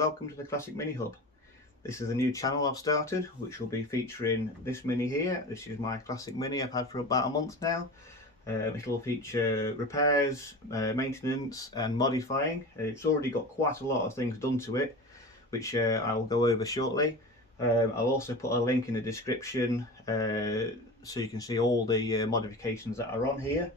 welcome to the Classic Mini Hub. This is a new channel I've started which will be featuring this Mini here. This is my Classic Mini I've had for about a month now. It will feature repairs, maintenance and modifying. It's already got quite a lot of things done to it which I will go over shortly. I'll also put a link in the description so you can see all the modifications that are on here.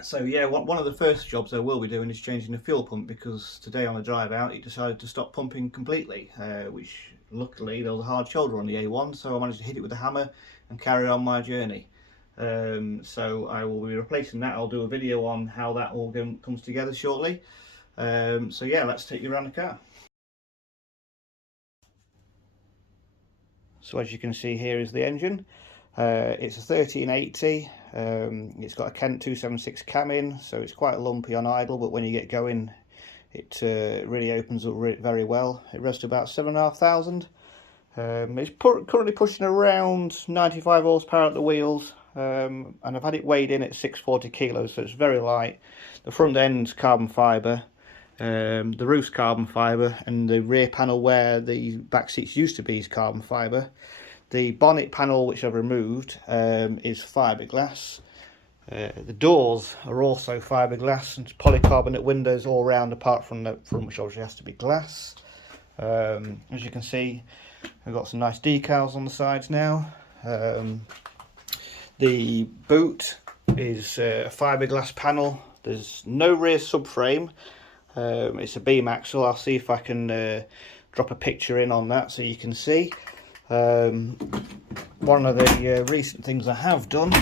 So yeah, one of the first jobs I will be doing is changing the fuel pump, because today on the drive out it decided to stop pumping completely, which luckily there was a hard shoulder on the A1, so I managed to hit it with a hammer and carry on my journey. So I will be replacing that. I'll do a video on how that all comes together shortly. So yeah, let's take you around the car. So as you can see, here is the engine. It's a 1380. It's got a Kent 276 cam in, so it's quite lumpy on idle, but when you get going it really opens up very well. It revs to about 7,500. It's currently pushing around 95 horsepower at the wheels, and I've had it weighed in at 640 kilos, so it's very light. The front end's carbon fibre, the roof's carbon fibre, and the rear panel where the back seats used to be is carbon fibre. The bonnet panel, which I've removed, is fiberglass. The doors are also fiberglass, and polycarbonate windows all round apart from the front, which obviously has to be glass. As you can see, I've got some nice decals on the sides now. The boot is a fiberglass panel. There's no rear subframe. It's a beam axle. I'll see if I can drop a picture in on that so you can see. One of the recent things I have done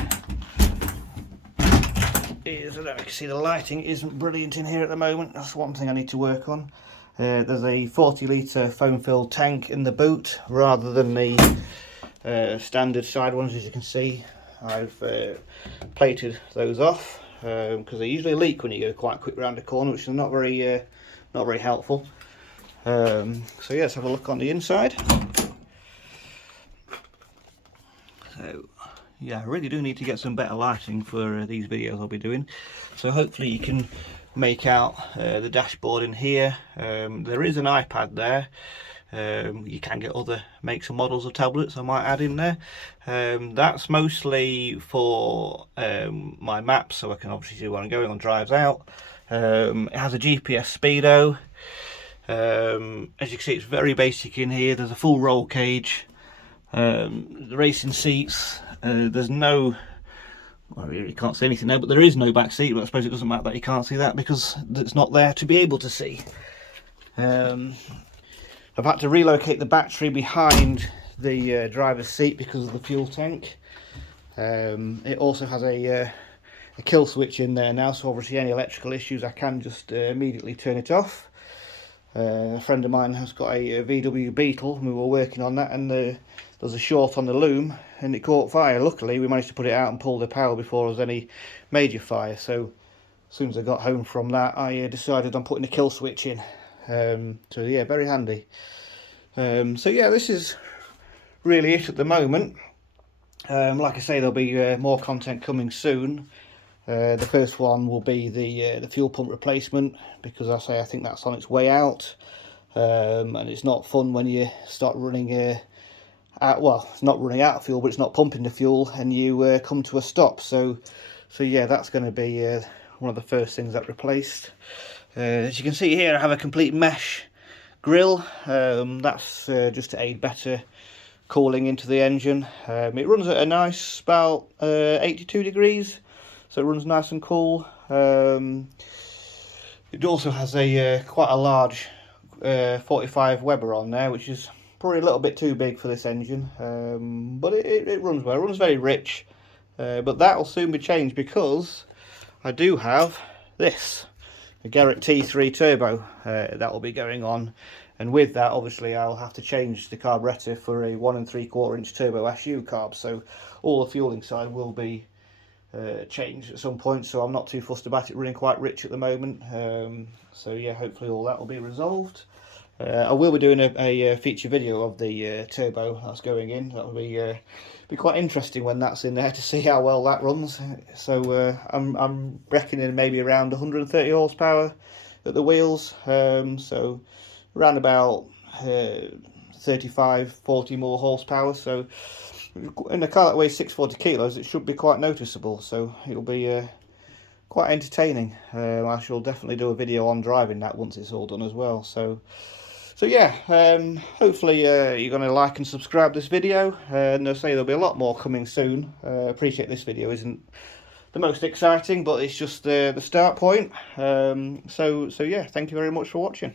is, I don't know if you can see, the lighting isn't brilliant in here at the moment. That's one thing I need to work on. There's a 40 litre foam filled tank in the boot rather than the standard side ones. As you can see, I've plated those off because they usually leak when you go quite quick around the corner, which is not very helpful. So yeah, let's have a look on the inside. So yeah, I really do need to get some better lighting for these videos I'll be doing. So hopefully you can make out the dashboard in here. There is an iPad there. You can get other makes and models of tablets I might add in there. That's mostly for my maps, so I can obviously see where I'm going on drives out. It has a GPS Speedo. As you can see, it's very basic in here. There's a full roll cage. The racing seats, there's no, well, you can't see anything there, but there is no back seat, but I suppose it doesn't matter that you can't see that because it's not there to be able to see. I've had to relocate the battery behind the driver's seat because of the fuel tank. It also has a kill switch in there now, so obviously any electrical issues I can just immediately turn it off. A friend of mine has got a VW Beetle, and we were working on that, and there's a short on the loom and it caught fire. Luckily we managed to put it out and pull the power before there was any major fire, so as soon as I got home from that I decided on putting a kill switch in. So yeah, very handy. So yeah, this is really it at the moment. Like I say, there'll be more content coming soon. The first one will be the fuel pump replacement, because I think that's on its way out, and it's not fun when you start running well, it's not running out of fuel, but it's not pumping the fuel and you come to a stop. So yeah, that's going to be one of the first things that replaced. As you can see here, I have a complete mesh grill. That's just to aid better cooling into the engine. It runs at a nice about 82 degrees, so it runs nice and cool. It also has a quite a large 45 Weber on there, which is probably a little bit too big for this engine, but it runs well. It runs very rich, but that will soon be changed because I do have this, a Garrett T3 turbo that will be going on, and with that obviously I'll have to change the carburetor for a 1 3/4 inch turbo SU carb, so all the fueling side will be changed at some point, so I'm not too fussed about it running quite rich at the moment. So yeah, hopefully all that will be resolved. I will be doing a feature video of the turbo that's going in. That will be quite interesting when that's in there to see how well that runs. So I'm reckoning maybe around 130 horsepower at the wheels, so around about 35-40 more horsepower. So in a car that weighs 640 kilos, it should be quite noticeable, so it'll be quite entertaining. I shall definitely do a video on driving that once it's all done as well. So yeah, hopefully you're going to like and subscribe this video, and I'll say there'll be a lot more coming soon. Appreciate this video isn't the most exciting, but it's just the start point. So yeah, thank you very much for watching.